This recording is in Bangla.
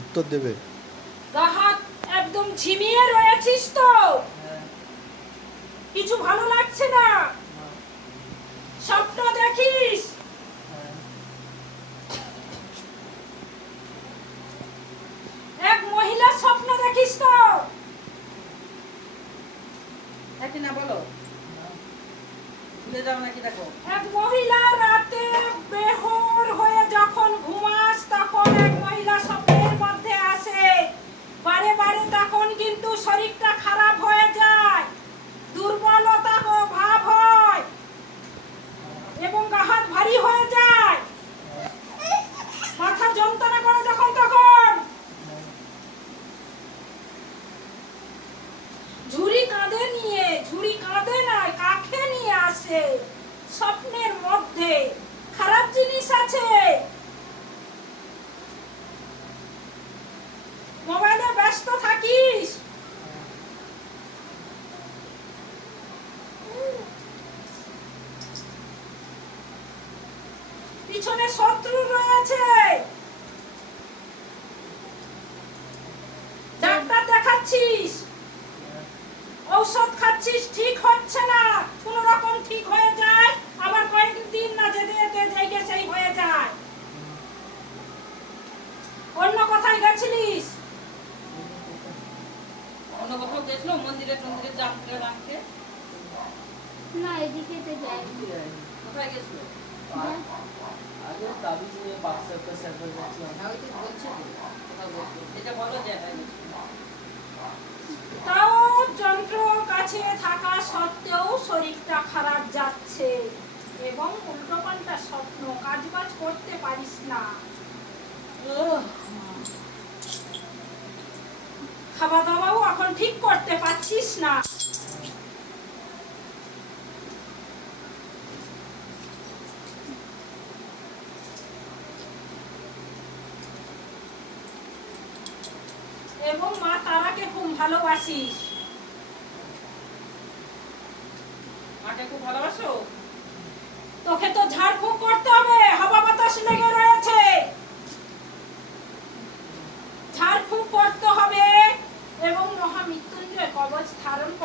উত্তর দেবে। রাহাত একদম ঝিমিয়ে রয়েছিস তো? কিছু ভালো লাগছে না? স্বপ্ন দেখিস? এক মহিলার স্বপ্ন দেখিস তো? একই না বলো, ভুলে যাও নাকি? দেখো, এক মহিলা রাতে বেহোর হয়ে যখন ঘুমাস তখন এক মহিলা স্বপ্নের মধ্যে আসে। বারে বারে তখন কিন্তু শরীরটা খারাপ হয়ে যায়, দুর্বলতা ভাব হয় এবং গা হাত ভারী হয়ে যায়, মাথা যন্ত্রণা করে যখন তখন। ঝুড়ি কাঁধে নয়, কাঁখে নিয়ে আসে স্বপ্নের মধ্যে। খারাপ জিনিস আছে। মোবাইলে ব্যস্ত থাকিস। পিছনে শত্রু রয়েছে। ডাক্তার দেখাচ্ছিস, ঔষধ খাচ্ছিস, ঠিক হচ্ছে না। কোন রকম ঠিক হয়ে যায়, আবার কয়েকদিন না যেতে যেতে জায়গা সেই হয়ে যায়। অন্য কোথায় গেছিলিস? অন্য কোথাও গেছিল? মন্দিরে টন্দিরে জানতে রাখতে? না, এদিকে তো যাইনি। কোথায় গেছিল? আগে দাবি নিয়ে বাক্সাতে সেন্টার গেছিলাম। হ্যাঁ, ওই তো বলছে তো, কোথাও গেছিল। এটা বলো যে হ্যাঁ গেছিল। তাও যন্ত্র কাছে থাকা সত্ত্বেও শরীরটা খারাপ যাচ্ছে এবং উল্টোপাল্টা স্বপ্ন, কাজবাজ করতে পারিস না। খাওয়া দাওয়াও এখন ঠিক করতে পারছিস না। এবং মা তারাকে খুব ভালোবাসিস। মাকে খুব ভালোবাসো? তোকে তো ঝাড়ফুঁক করতে হবে, হাওয়া বাতাস লেগে রয়েছে। ঝাড়ফুঁক করতে হবে এবং মহামৃত্যুঞ্জয় কবচ ধারণ